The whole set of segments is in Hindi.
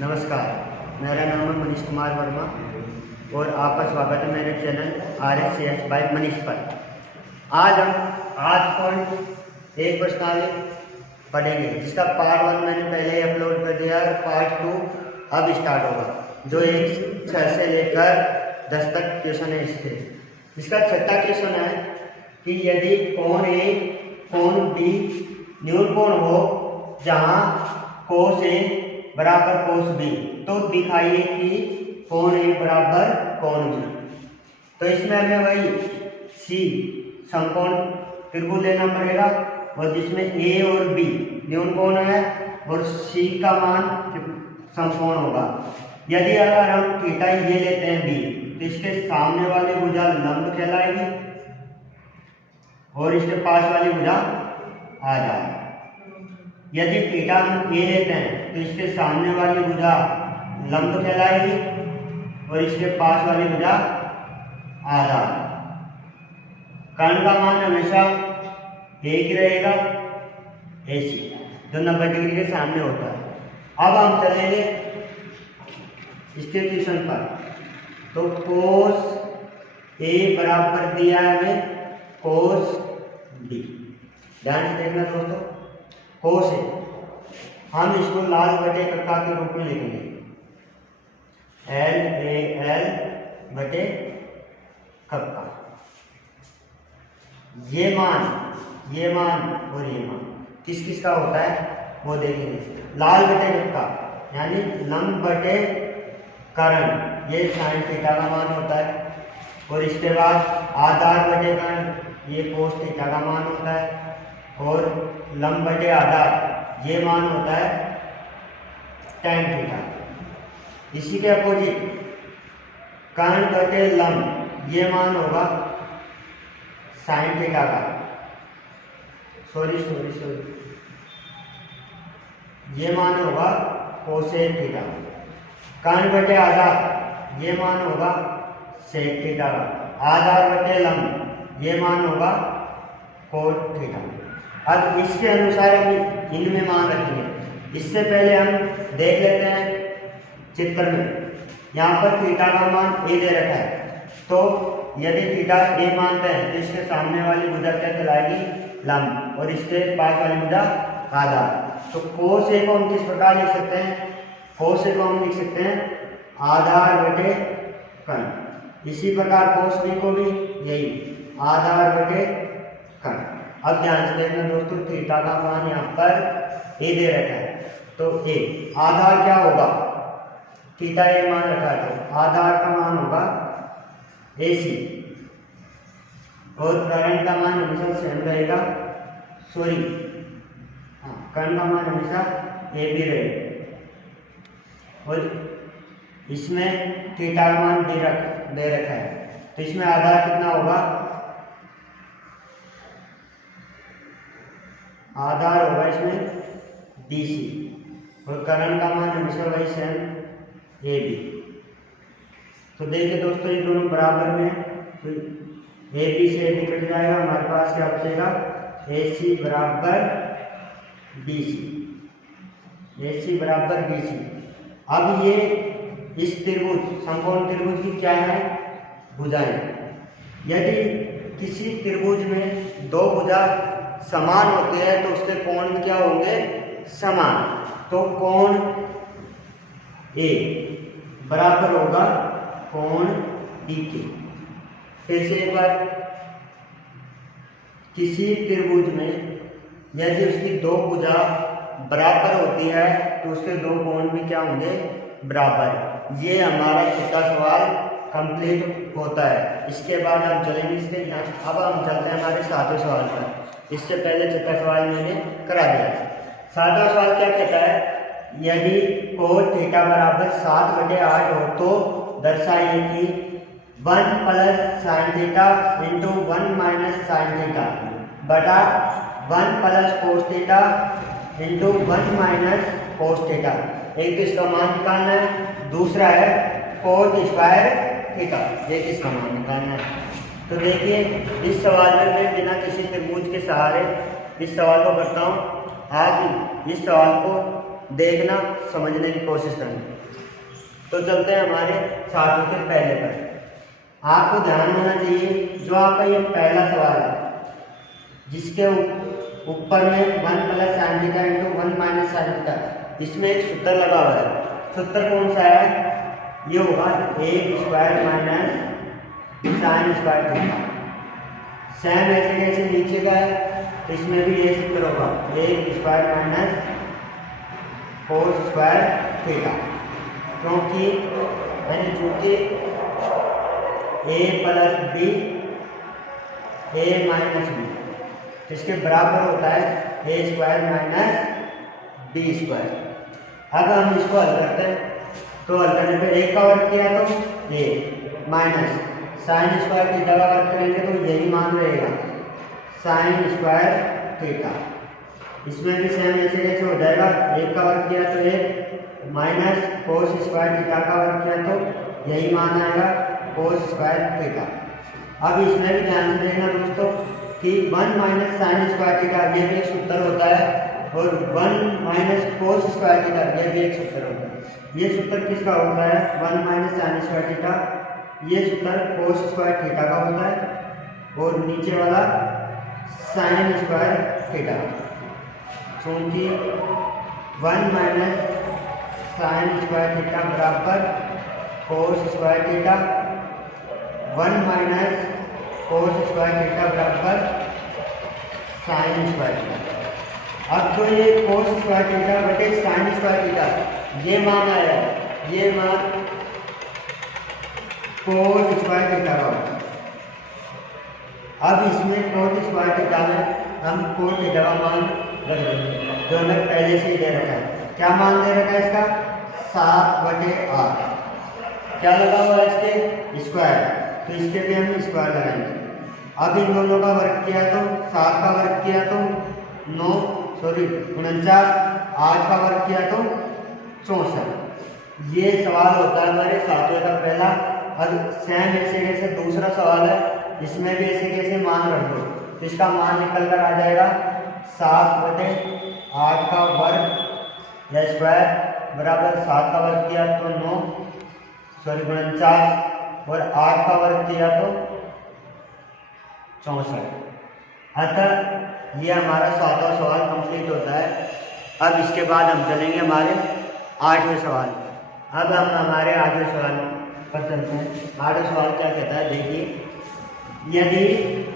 नमस्कार, मेरा नाम है मनीष कुमार वर्मा और आपका स्वागत है मेरे चैनल RSCS बाय मनीष पर। आज हम 8.1 प्रश्नावली पढ़ेंगे, जिसका पार्ट 1 मैंने पहले ही अपलोड कर दिया है। पार्ट 2 अब स्टार्ट होगा, जो 6 से लेकर 10 तक क्वेश्चन है। इसका छठा क्वेश्चन है कि यदि कोण A कोण B न्यून कोण हो जहाँ कोस A बराबर कोस B, तो दिखाइए कि कोण A बराबर कोण B। तो इसमें हमें वही C समकोण त्रिभुज लेना पड़ेगा, और जिसमें A और B न्यून कोण है और C का मान समकोण होगा। यदि अगर हम थीटा ये लेते हैं B, तो इसके सामने वाली भुजा लंब कहलाएगी और इसके पास वाली भुजा आधार। यदि थीटा हम ए लेते हैं तो इसके सामने वाली भुजा लंब कहलाएगी और इसके पास वाली भुजा आधार। कर्ण का मान हमेशा एक ही रहेगा, AC, जो 90 डिग्री के सामने होता है। अब हम चलेंगे इसके क्वेश्चन पर। तो कोस A बराबर दिया है हमें कोस B। ध्यान से देखना दोस्तों, कोस A हम इसको लाल बटे कक्का के रूप में लिखेंगे, LAL बटे कक्का। ये मान और ये मान किस किस का होता है वो देखेंगे। लाल बटे कक्का यानी लंब बटे कर्ण, ये साइन थीटा का मान होता है। और इसके बाद आधार बटे कर्ण, ये कोस थीटा का मान होता है। और लंब बटे आधार, ये मान होता है tan थीटा। इसी के अपोजिट कर्ण बटे लंब, ये मान होगा साइन थीटा का। सॉरी ये मान होगा कोसेक थीटा। कर्ण बटे आधार, ये मान होगा सेक थीटा का। आधार बटे लंब, ये मान होगा कोट थीटा। अब इसके अनुसार हम इनमें मान रखेंगे। इससे पहले हम देख लेते हैं चित्र में। यहाँ पर थीटा का मान A दे रखा है, तो यदि थीटा A मानते हैं तो इसके सामने वाली भुजा क्या कहलाएगी? लंब, और इसके पास वाली भुजा आधार। तो कोस A को हम किस प्रकार लिख सकते हैं? कोस A को हम लिख सकते हैं आधार बटे कर्ण। इसी प्रकार कोस B को भी यही आधार बटे कर्ण। अब ध्यान से देखना दोस्तों, थीटा का मान यहाँ पर A दे रखा है, तो A आधार क्या होगा? थीटा A मान रखा है तो आधार का मान होगा AC, और कर्ण का मान हमेशा सेम रहेगा। कर्ण का मान हमेशा AB रहेगा। और इसमें थीटा का मान दे रखा है, तो इसमें आधार कितना होगा? आधार होगा इसमें BC, और कर्ण का मान हमेशा वही सेम AB। तो देखिए दोस्तों, ये दोनों बराबर में, तो AB से AB कट जाएगा, हमारे पास क्या बचेगा? AC बराबर BC। अब ये इस त्रिभुज, समकोण त्रिभुज की क्या है? भुजाएं। यदि किसी त्रिभुज में दो भुजा समान होते हैं तो उसके कोण भी क्या होंगे? समान। तो कोण A बराबर होगा कोण B के। फिर से एक बार, किसी त्रिभुज में यदि उसकी दो भुजा बराबर होती है तो उसके दो कोण भी क्या होंगे? बराबर। ये हमारा छठा सवाल कंप्लीट होता है। इसके बाद हम चलेंगे इसके। अब हम चलते हैं हमारे सातवें सवाल पर। इससे पहले छठा सवाल मैंने करा दिया। सातवां सवाल क्या कहता है? यदि कोण थीटा बराबर 7/8 हो तो दर्शाइए कि 1 plus sine theta into 1 minus sine theta बटा 1 plus cos theta into 1 minus cos theta. एक तो इसका मान निकालना है, दूसरा है कोस स्क्वायर थीटा, ये किसका मान निकालना है। तो देखिए, इस सवाल में मैं बिना किसी त्रिभुज के सहारे इस सवाल को करता हूँ। आप इस सवाल को देखना, समझने की कोशिश करना। तो चलते हैं हमारे छात्रों के पहले पर। आपको ध्यान होना चाहिए जो आपका ये पहला सवाल है, जिसके ऊपर में 1 plus sine theta into 1 minus sine theta, इसमें एक सूत्र लगा हुआ है। सूत्र कौन सा है? ये होगा a square minus sine square theta. Same ऐसे कैसे नीचे का है, इसमें भी ये सूत्र होगा a square minus cos square theta, क्योंकि चूंकि a plus b a minus b इसके बराबर होता है a square minus b square. अब हम इसको हल करते हैं, तो हल करने पे a का वर्ग किया तो a minus sine square theta का वर्ग करेंगे तो यही मान रहेगा साइन स्क्वायर थीटा। इसमें भी सेम ऐसे कैसे हो जाएगा, एक का वर्ग किया तो एक माइनस कोस स्क्वायर थीटा का वर्ग किया तो यही मान आएगा कोस स्क्वायर थीटा। अब इसमें भी ध्यान से देखना दोस्तों कि 1 माइनस साइन स्क्वायर थीटा ये भी एक सूत्र होता है और 1 माइनस कोस स्क्वायर थीटा ये भी एक सूत्र होता है। ये सूत्र किसका होता है? 1 माइनस साइन स्क्वायर थीटा, ये सूत्र कोस स्क्वायर थीटा का होता है और नीचे वाला साइन स्क्वायर थीटा, क्योंकि 1 माइनस साइन स्क्वायर थीटा बराबर कोस square theta, 1 minus cos square theta बराबर साइन स्क्वायर थीटा। अब जो ये कोस स्क्वायर थीटा बटे साइन स्क्वायर थीटा ये मान आया, ये मान कोस स्क्वायर थीटा का होगा। अब इसमें कोस स्क्वायर थीटा में हम कोस थीटा का मान रख देंगे जो हमें पहले से ही दे रखा है। क्या मान दे रखा है इसका? 7/8। क्या लगा हुआ है इसके? स्क्वायर, तो इसके भी हम स्क्वायर लगाएंगे। अब इन दोनों का वर्ग किया तो 7 का वर्ग किया तो 49, 8 का वर्ग किया तो 64। ये सवाल होता है हमारे सातवें का पहला। अब सेम ऐसे कैसे दूसरा सवाल है, इसमें भी ऐसे कैसे मान रख दो तो इसका मान निकल कर आ जाएगा 7/8 का वर्ग या स्क्वायर बराबर 7 का वर्ग किया तो 49 और 8 का वर्ग किया तो 64। अतः ये हमारा 7वां सवाल कंप्लीट होता है। अब इसके बाद हम चलेंगे हमारे 8वें सवाल। अब हम हमारे 8वें सवाल पर चलते हैं। 8वां सवाल क्या कहता है, देखिए, यदि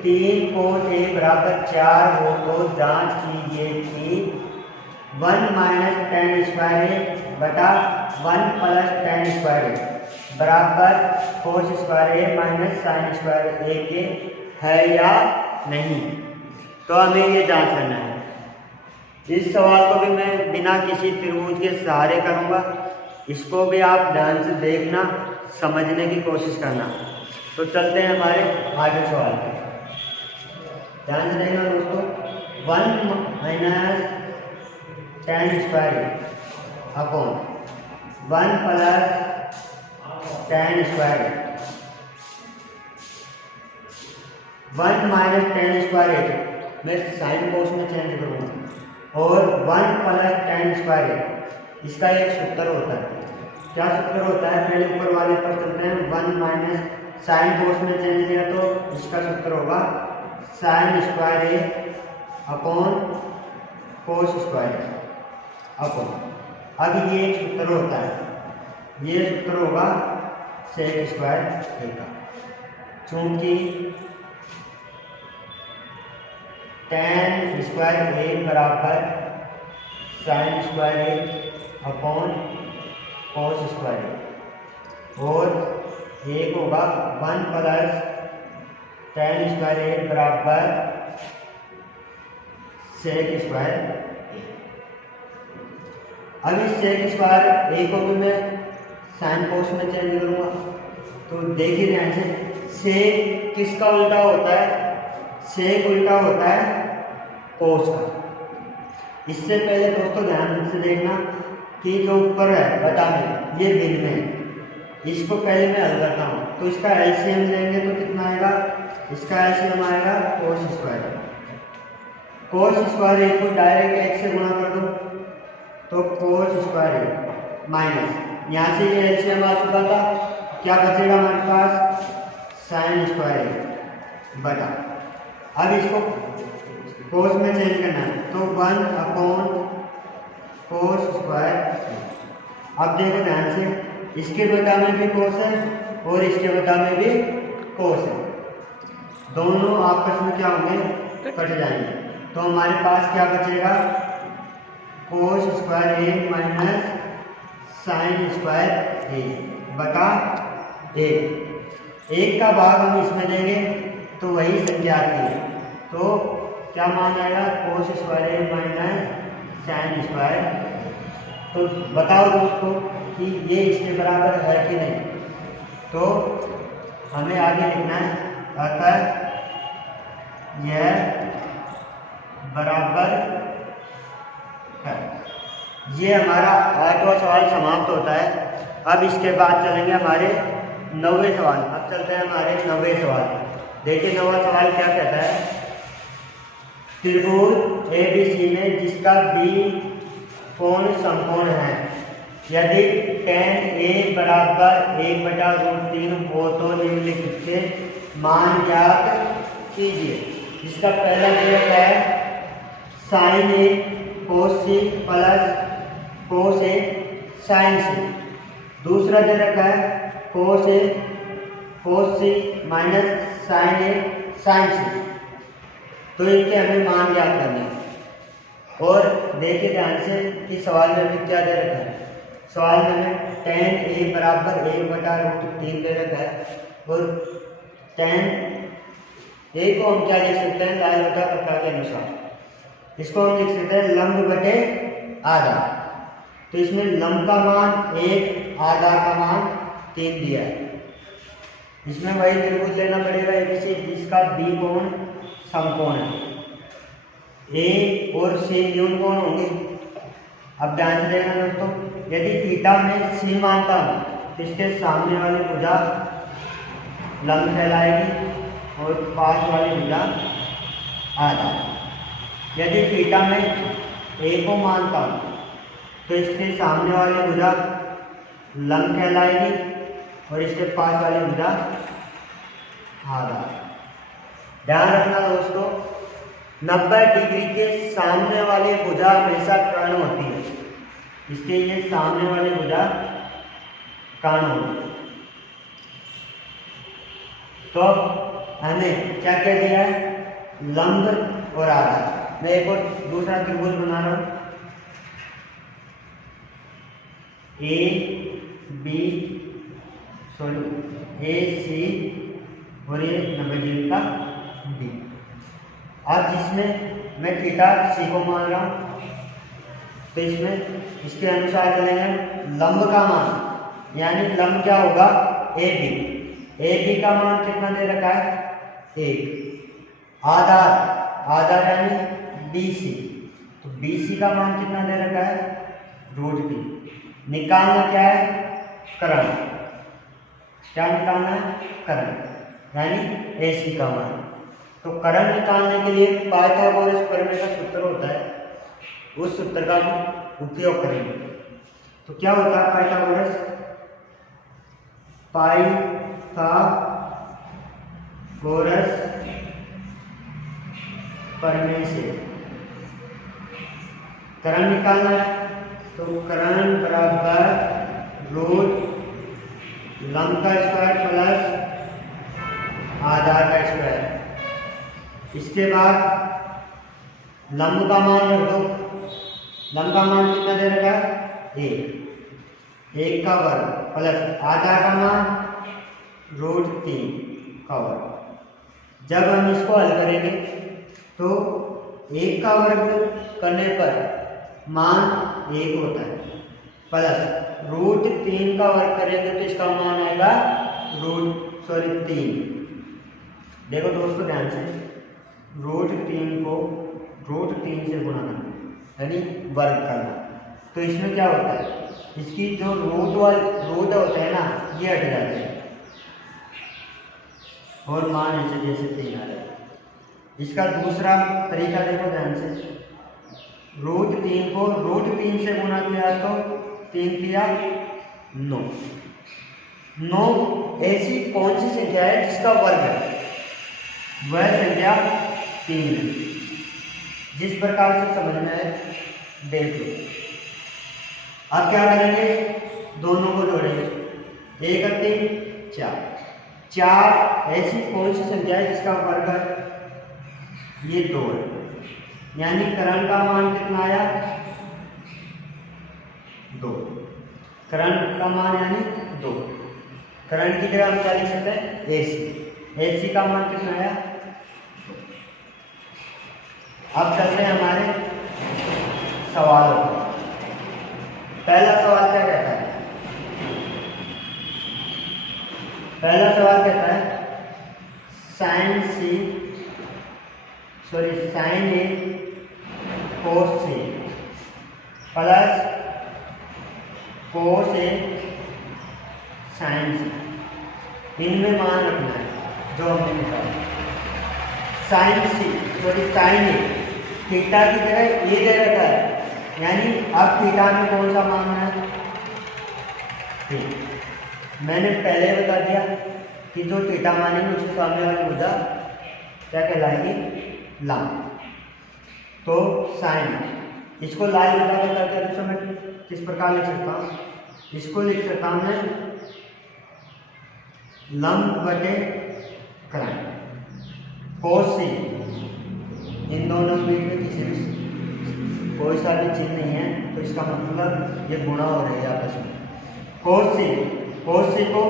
3 कोस a बराबर 4 हो तो जांच कीजिए कि 1 माइनस tan स्क्वायर a बटा 1 प्लस tan स्क्वायर a बराबर cos square a minus sine square a के है या नहीं। तो हमें ये जांच करना है। इस सवाल को भी मैं बिना किसी त्रिभुज के सहारे करूँगा, इसको भी आप ध्यान से देखना, समझने की कोशिश करना। तो चलते हैं हमारे आगे सवाल पे। ध्यान से देखना दोस्तों, 1 minus tan square upon 1 plus tan square 1 minus tan square मैं साइन कोस में चेंज करूँगा और 1 प्लस tan स्क्वायर इसका एक सूत्र होता है। क्या सूत्र होता है? पहले ऊपर वाले पर चलते हैं। 1 माइनस साइन कोस में चेंज किया तो इसका सूत्र होगा sine square a upon cos square upon, अब ये एक सूत्र होता है, ये सूत्र होगा सेक स्क्वायर थीटा, चूंकि tan स्क्वायर a बराबर sine square a upon cos square a और एक होगा 1 प्लस tan स्क्वायर a बराबर सेक स्क्वायर a। अब इस सेक स्क्वायर a को भी मैं साइन कोस में चेंज करूँगा। तो देखिए ध्यान से, सेक किसका उल्टा होता है? सेक उल्टा होता है कोस का। इससे पहले दोस्तों ध्यान से देखना कि जो ऊपर है बटा में ये भिन्न है, इसको पहले मैं हल करता हूँ। तो इसका एलसीएम लेंगे तो कितना आएगा? इसका एलसीएम आएगा cos square. Cos square a को डायरेक्ट 1 से गुणा कर दो तो कोस स्क्वायर ए माइनस यहाँ से ये एलसीएम आ चुका था, क्या बचेगा हमारे पास साइन स्क्वायर ए बटा, अब इसको कोस में चेंज करना है तो 1 कोस स्क्वायर। अब देखो ध्यान से, इसके बटा में भी कोस है और इसके बटा में भी कोस है, दोनों आपस में क्या होंगे कट जाएंगे, तो हमारे पास क्या बचेगा कोस स्क्वायर ए माइनस साइन स्क्वायर ए बटा एक का भाग हम इसमें देंगे तो वही संख्या आती है, तो क्या मान आएगा कोस स्क्वायर ए माइनस साइन स्क्वायर। तो बताओ दोस्तों कि ये इसके बराबर है कि नहीं, तो हमें आगे लिखना है अतः यह बराबर है। ये हमारा 8वां सवाल समाप्त होता है। अब इसके बाद चलेंगे हमारे 9वें सवाल। अब चलते हैं हमारे 9वें सवाल। देखिए 9वां सवाल क्या कहता है, त्रिभुज ABC में जिसका बी कोण समकोण है, यदि tan A बराबर 1/√3 हो तो निम्नलिखित से मान ज्ञात कीजिए। जिसका पहला नियम है साइन ए कोस सी प्लस कोस ए साइन सी, दूसरा दे रखा है कोस ए कोस सी माइनस साइन ए साइन सी, तो इनके हमें मान ज्ञात करने हैं। और देखिए ध्यान से कि सवाल में हमें क्या दे रखा है, सवाल में हमें tan A बराबर 1/√3 दे रखा है और tan A को हम क्या लिख सकते हैं लाल बटा कक्का के अनुसार, इसको हम लिख सकते हैं लंब बटे आधा। तो इसमें लंब का मान 1, आधा का मान 3 दिया है। इसमें वही त्रिभुज लेना पड़ेगा ABC जिसका बी कोण समकोण है, ए और सी न्यून कोण होंगे। अब ध्यान से देखना दोस्तों, यदि थीटा में सी मानता हूं तो इसके सामने वाली भुजा लंब कहलाएगी और पास वाली भुजा आधा। यदि थीटा में ए को मानता हूं तो इसके सामने वाली भुजा लंब कहलाएगी और इसके पास वाली भुजा आधा। ध्यान रखना दोस्तों, 90 डिग्री के सामने वाली भुजा हमेशा कर्ण होती है, इसके ये सामने वाली भुजा कर्ण होती है। तो हमें क्या कह दिया है लंब और आधा। मैं एक और दूसरा त्रिभुज बना रहा हूं, ए सी और ये 90 डिग्री का डी। अब जिसमें मैं थीटा सी को मान रहा हूं तो इसमें इसके अनुसार चलेंगे लंब का मान, यानी लंब क्या होगा ए बी का मान कितना दे रखा है 1, आधार यानी BC, तो BC का मान कितना दे रखा है √3। निकालना क्या है कर्ण, क्या निकालना है कर्ण यानी AC का मान। तो कर्ण निकालने के लिए पाइथागोरस प्रमेय का सूत्र होता है, उस सूत्र का उपयोग करेंगे। तो क्या होता है पाइथागोरस प्रमेय से कर्ण निकालना है, तो कर्ण बराबर रूट लंब का स्क्वायर प्लस आधार का स्क्वायर। इसके बाद लंब का मान रख दो, लंब का मान कितना दे रखा है 1 का वर्ग प्लस आधार का मान √3 का वर्ग। जब हम इसको हल करेंगे तो 1 का वर्ग करने पर मान 1 होता है, प्लस √3 का वर्ग करेंगे तो इसका मान आएगा 3। देखो दोस्तों ध्यान से, √3 को √3 से गुणा करना यानी वर्ग करना, तो इसमें क्या होता है इसकी जो रूट होता है ना ये हट जाते हैं और मान ऐसे जैसे 3 आ रहा है। इसका दूसरा तरीका देखो ध्यान से, √3 को √3 से गुना किया तो 3 किया 9। 9 ऐसी कौन सी संख्या है जिसका वर्ग है? वह संख्या 3 है। जिस प्रकार से समझना है देख लो। अब क्या करेंगे? दोनों को जोड़ेंगे। 1 और 3 4। 4 ऐसी कौन सी संख्या है जिसका वर्ग है? ये 2 है। यानी करण का मान कितना आया? 2। करण का मान यानी 2। करण की जगह हम क्या लिख सकते हैं? AC। AC का मान कितना आया? 2। अब चलते हैं हमारे सवालों पर। पहला सवाल क्या कहता है? पहला सवाल कहता है sin A cos C plus cos A sin C। इनमें मान रखना है जो हमने निकाला। sin A थीटा की जगह ये दे रखा है, यानी अब थीटा में कौन सा मान है? मैंने पहले बता दिया कि जो थीटा मानेंगे उसके सामने वाली भुजा क्या कहलाएगी? लंब। तो साइन, इसको लाल बता करके तो समझ किस प्रकार लिख सकता हूँ? इसको लिख सकता हूँ मैं लंब बटे करण। कोस सी, इन दोनों के बीच में किसी भी कोई सा भी चिन्ह नहीं है तो इसका मतलब ये गुणा हो रही है आपस में। कोस सी को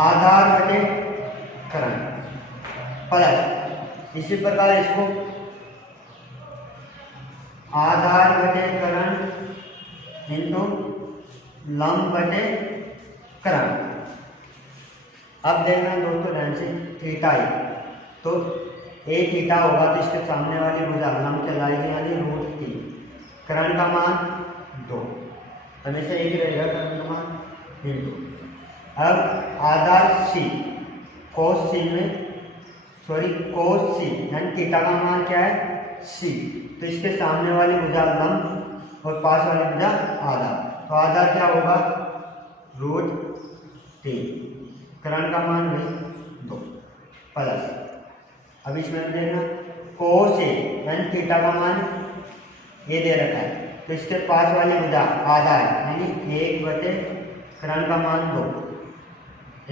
आधार बटे करण प्लस इसी प्रकार इसको आधार बटे करण इंटू लंब बटे करण। अब देखना दोस्तों ध्यान से, थीटा है तो ए थीटा होगा तो इसके सामने वाली भुजा लंब चलाएगी यानी √3। करण का मान 2, हमेशा एक रहेगा करण का मान इंटू। अब आधार C, कोस C यानी थीटा का मान क्या है? C। तो इसके सामने वाली भुजा लंब और पास वाली भुजा आधार, तो आधार क्या होगा? √3। करण का मान वही 2 प्लस, अब इसमें देखना कोस A यानी थीटा का मान ये दे रखा है तो इसके पास वाली भुजा आधार यानी 1 बटे करण का मान 2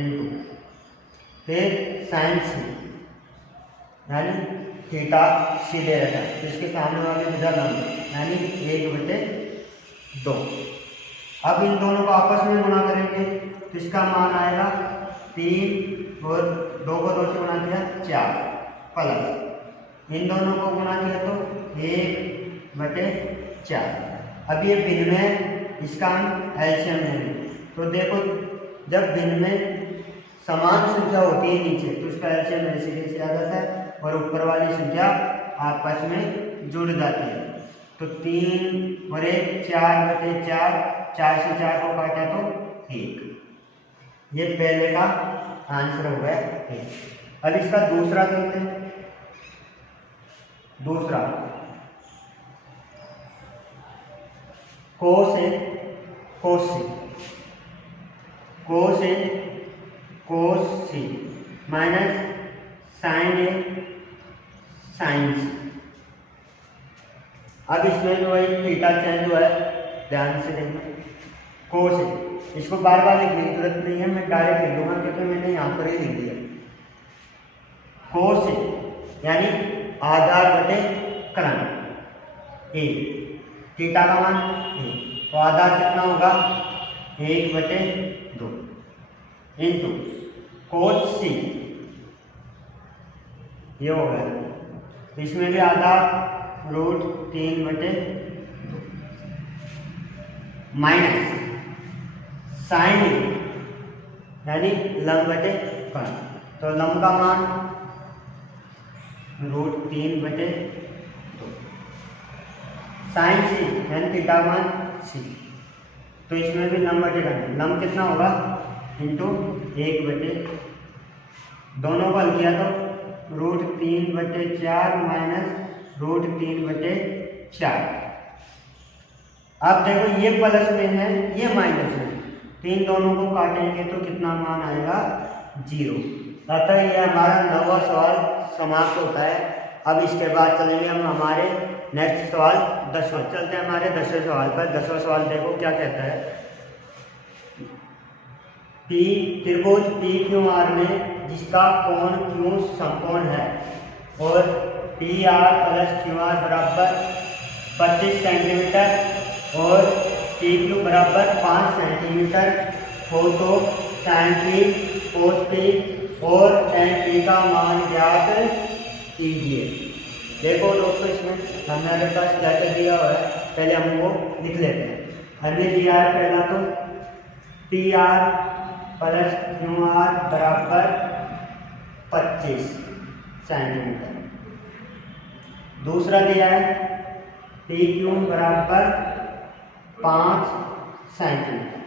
इंटू फिर साइन C यानी थीटा C दे रखा है तो इसके सामने वाली भुजा लंब यानी 1 बटे 2। अब इन दोनों को आपस में गुणा करेंगे तो इसका मान आएगा 3 और 2 को 2 से गुणा किया 4 प्लस इन दोनों को गुणा किया तो 1 बटे 4। अब ये भिन्न में इसका हम एलसीएम लेंगे तो देखो जब भिन्न में समान संख्या होती है नीचे तो उसका एलसीएम ऐसे कैसे आ जाता है और ऊपर वाली संख्या आपस में जुड़ जाती है। तो 3 और 1 4 बटे 4, 4 से 4 को काटा तो 1। ये पहले का आंसर हो गया 1। अब इसका दूसरा चलते हैं। दूसरा cos A cos C minus sine A sine C। अब इसमें जो है थीटा चेंज हुआ है, ध्यान से देखना। कोस A इसको बार बार लिखने की जरूरत नहीं है, मैं डायरेक्ट लिख दूंगा क्योंकि मैंने यहाँ पर ही लिख दिया। कोस A यानी आधार बटे करण A, थीटा का मान A तो आधार कितना होगा? 1 बटे 2 इंटू कोस C ये हो गया। इसमें भी आधार √3 बटे 2 माइनस साइन A यानी लंब बटे कर्ण तो लंब का मान √3 बटे 2 साइन C यानी थीटा मान C तो इसमें भी लंब बटे कर्ण लंब कितना होगा? इंटू 1 बटे दोनों को हल किया तो √3 बटे 4 माइनस √3 बटे 4। अब देखो ये प्लस में है, ये माइनस में, तो इन दोनों को काटेंगे तो कितना मान आएगा? 0। अतः ये हमारा 9वां सवाल समाप्त होता है। अब इसके बाद चलेंगे हम हमारे नेक्स्ट सवाल 10वां। चलते हैं हमारे 10वें सवाल पर। 10वां सवाल देखो क्या कहता है। त्रिभुज PQR में जिसका कोण Q समकोण है और PR प्लस QR बराबर 25 सेंटीमीटर और PQ बराबर 5 सेंटीमीटर हो तो sin P, cos P और tan P का मान ज्ञात कीजिए। देखो दोस्तों, इसमें हमारे पास क्या क्या दिया हुआ है, पहले हम वो लिख लेते हैं। हमें दिया है पहला तो PR प्लस QR बराबर 25 सेंटीमीटर। दूसरा दिया है PQ बराबर 5 सेंटीमीटर,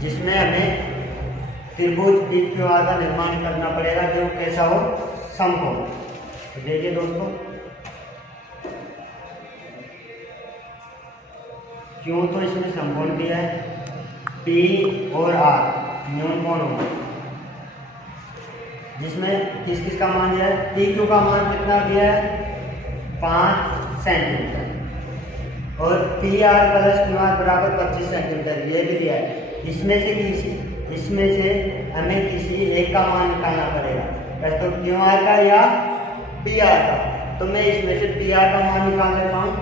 जिसमें हमें त्रिभुज PQR का निर्माण करना पड़ेगा जो कैसा हो? समकोण। तो देखिए दोस्तों, क्यों तो इसमें समकोण दिया है, P और R न्यून कोण होगा, जिसमें किस किस का मान दिया है? PQ का मान कितना दिया है? 5 सेंटीमीटर और PR प्लस QR बराबर 25 सेंटीमीटर, ये भी दिया है। इसमें से हमें किसी एक का मान निकालना पड़ेगा, तो QR का या PR का। तो मैं इसमें से PR का मान निकाल लेता हूँ।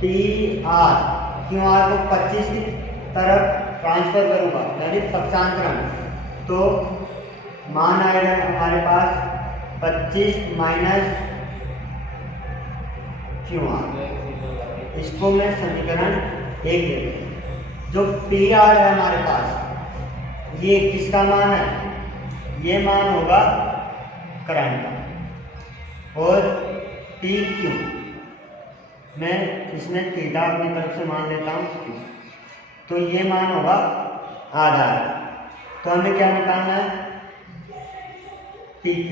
PR QR को 25 की तरफ ट्रांसफर करूंगा, यानी पक्षांतरण, तो मान आएगा हमारे पास 25 माइनस QR। इसको मैं समीकरण 1 ले लूँ। जो PR है हमारे पास, ये किसका मान है? ये मान होगा करंट का। और PQ मैं इसमें थीटा अपनी तरफ से मान लेता हूँ, तो ये मान होगा आधार। तो हमें क्या निकालना है? PR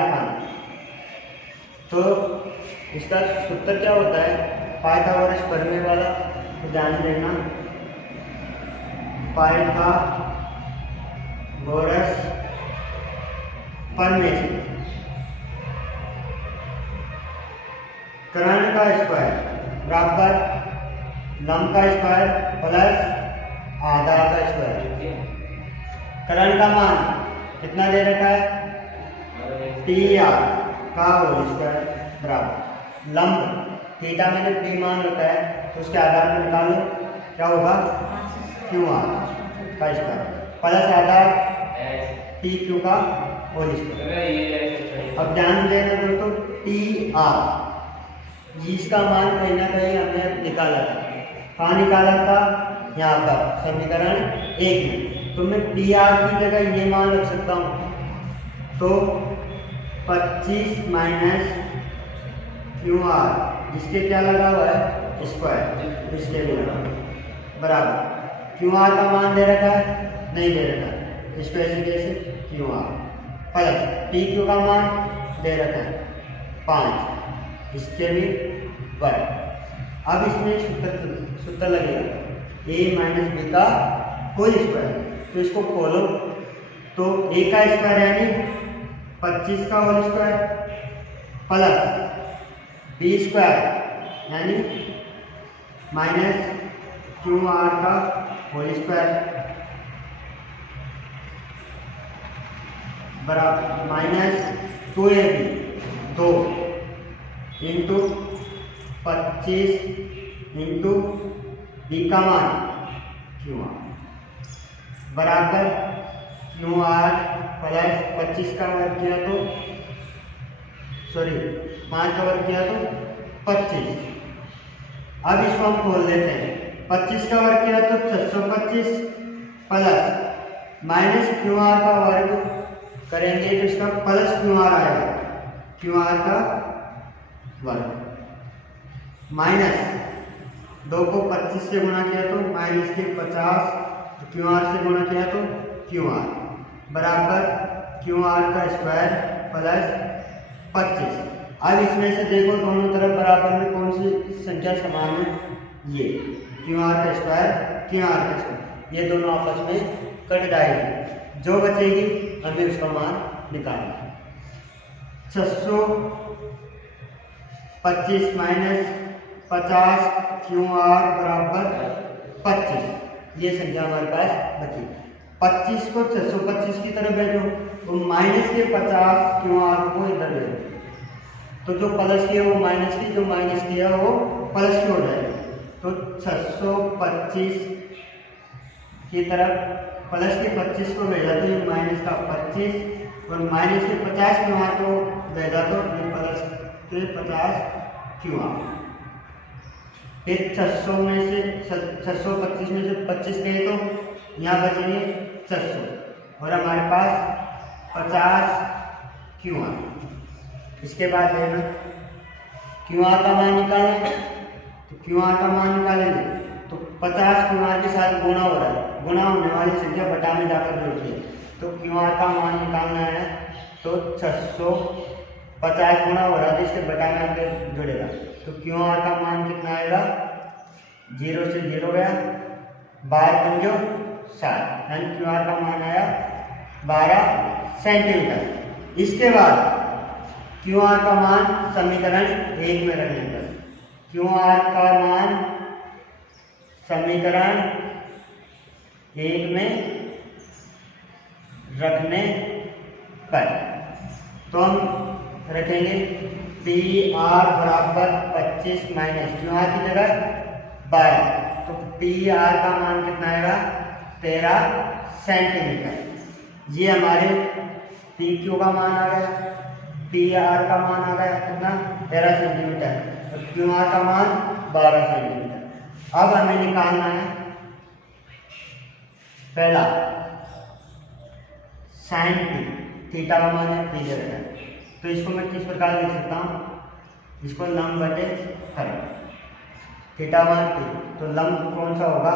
निकालना। तो इसका सूत्र क्या होता है? पाइथागोरस प्रमेय वाला, तो ध्यान देना, पाइथागोरस प्रमेय से कर्ण का स्क्वायर बराबर लंब का स्क्वायर प्लस आधार का स्क्वायर। कर्ण का मान कितना दे रखा है? PR का होल स्क्वायर बराबर लंब थीटा मैंने P मान रखा है, तो उसके आधार पर निकालो, क्या होगा? QR का स्क्वायर प्लस आधार PQ का होल स्क्वायर। अब ध्यान देना दोस्तों, PR जिसका मान कहीं ना कहीं हमने निकाला था। कहाँ निकाला था? यहाँ पर समीकरण 1 में। तो मैं PR की जगह ये मान रख सकता हूँ, तो 25 माइनस QR, जिसके क्या लगा हुआ है? स्क्वायर, इसके भी लगा बराबर। QR का मान दे रखा है? नहीं दे रखा, इसको ऐसे कैसे? QR प्लस PQ का मान दे रखा है 5, इसके भी वर्ग। अब इसमें सूत्र लगेगा A माइनस B का होल स्क्वायर। तो इसको खोलो, तो A का स्क्वायर यानी 25 का whole square plus B square यानी माइनस QR का होल स्क्वायर बराबर minus 2AB 2 into 25 into B का मान QR बराबर QR प्लस 25 का वर्ग किया तो 5 का वर्ग किया तो 25। अब इसको हम खोल देते हैं। 25 का वर्ग किया तो 625 प्लस माइनस QR का वर्ग करेंगे तो इसका प्लस QR आएगा, QR का वर्ग माइनस 2 को 25 से गुणा किया तो माइनस के 50, QR से गुणा किया तो QR बराबर QR का स्क्वायर प्लस 25। अब इसमें से देखो दोनों तरफ बराबर में कौन सी संख्या समान है, ये QR का स्क्वायर QR का स्क्वायर, ये दोनों आपस में कट जाएगी। जो बचेगी हमें उसका मान निकालना है। 625 माइनस 50 QR बराबर 25, ये संख्या हमारे पास बची। 25 को 625 की तरफ भेजो तो माइनस के 50 QR को इधर भेजो, तो जो प्लस की है वो माइनस की, जो माइनस की है वो प्लस की हो जाएगी। तो 625 की तरफ प्लस के 25 को भेजा तो ये माइनस का 25 और माइनस के 50 QR को भेजा तो ये प्लस के 50 QR। फिर 600 में से 625 में से 25 गए तो यहाँ बचेंगे 600 और हमारे पास 50 QR। इसके बाद लेना QR का मान निकालें, तो QR का मान निकालेंगे तो 50 QR के साथ गुणा हो रहा है, गुणा होने वाली संख्या बटा में जाकर जुड़ती है, तो QR का मान निकालना है तो 650 गुणा हो रहा है तो इसके बटा में आकर जुड़ेगा, तो QR का मान कितना आएगा, 0 से 0 गया, 12 पंजो 7, यानी QR का मान आया 12 सेंटीमीटर। इसके बाद QR का मान समीकरण 1 में रखने पर, QR का मान समीकरण 1 में रखने पर तो हम रखेंगे PR बराबर 25 माइनस QR की जगह 12, तो PR का मान कितना आएगा, 13 सेंटीमीटर। ये हमारे PQ का मान आ गया, PR का मान आ गया कितना, 13 सेंटीमीटर और QR का मान 12 सेंटीमीटर। अब हमें निकालना है पहला साइन थीटा का मान है P जगह, तो इसको मैं किस प्रकार लिख सकता हूँ, इसको लंब बटे करण, थीटा मान P, तो लंब कौन सा होगा,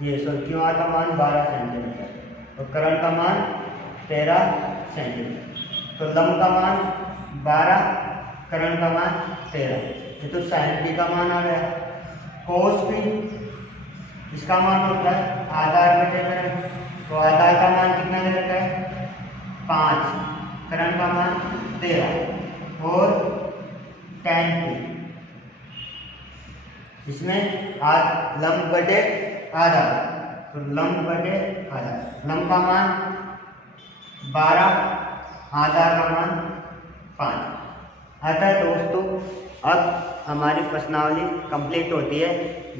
ये QR का मान 12 सेंटीमीटर और करण का मान 13 सेंटीमीटर, तो लंब का मान 12, करण का मान 13, ये तो साइन P का मान आ गया। कोस P, इसका मान होता है आधार बटे करण, तो आधार का मान कितना दे रखा है, 5, करण का मान 13 और tan P, इसमें लंब बटे आधार, तो लंब बटे आधार, लंब का मान 12, आधार का मान 5। अतः दोस्तों अब हमारी प्रश्नावली कंप्लीट होती है।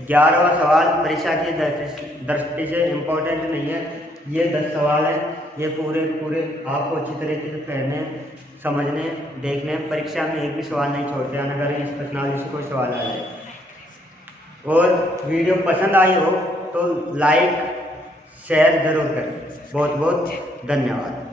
11वां सवाल परीक्षा की दृष्टि से इम्पोर्टेंट नहीं है, ये 10 सवाल है, ये पूरे आपको अच्छी तरीके से पढ़ने, समझने, देखने, परीक्षा में एक भी सवाल नहीं छोड़ते हैं अगर इस प्रश्नावली से कोई सवाल आ जाए। और वीडियो पसंद आई हो तो लाइक शेयर जरूर करें। बहुत बहुत धन्यवाद।